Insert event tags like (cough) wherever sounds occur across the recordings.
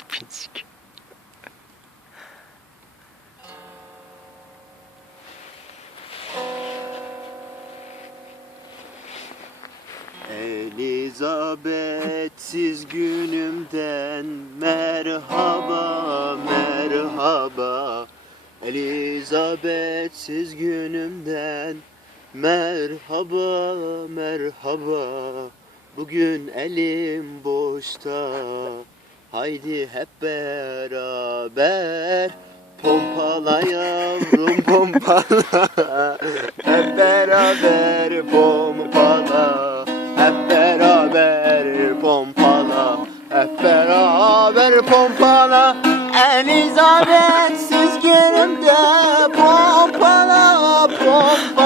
Tipini sik. Elizabetsiz günümden merhaba merhaba. Elizabetsiz günümden merhaba merhaba. Bugün elim boşta Haydi hep beraber Pompala yavrum (laughs) pompala. Hep beraber pompala. Hep beraber pompala. Hep beraber pompala. Elizabetsiz günümde Pompala pompala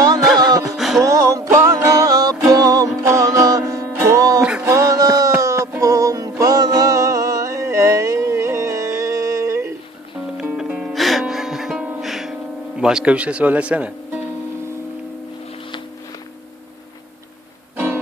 Başka bir şey söylesene.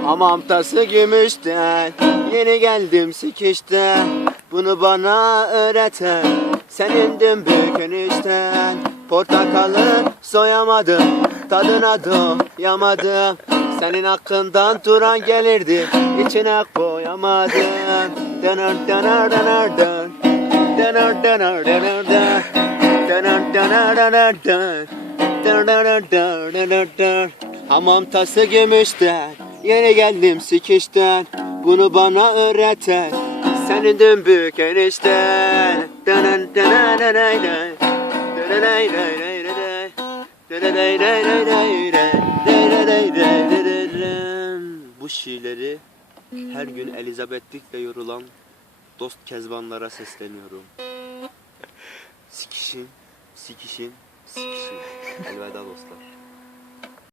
Hamam tası gümüşten Yeni geldim sikişten Bunu bana öğreten Senin büyük enişten Portakalı soyamadım Tadına doyamadım. Senin hakkından Turan gelirdi İçine koyamadım. Döner döner döner dön. Döner döner döner dön Hamam tası gümüşten Yeni geldim sikişten. Bunu bana öğreten Senin dün büyük enişten. Bu şiirleri her gün Elizabethlikle yorulan dost kezbanlara sesleniyorum. Sikişin, sikişin, sikişin. Elveda dostlar.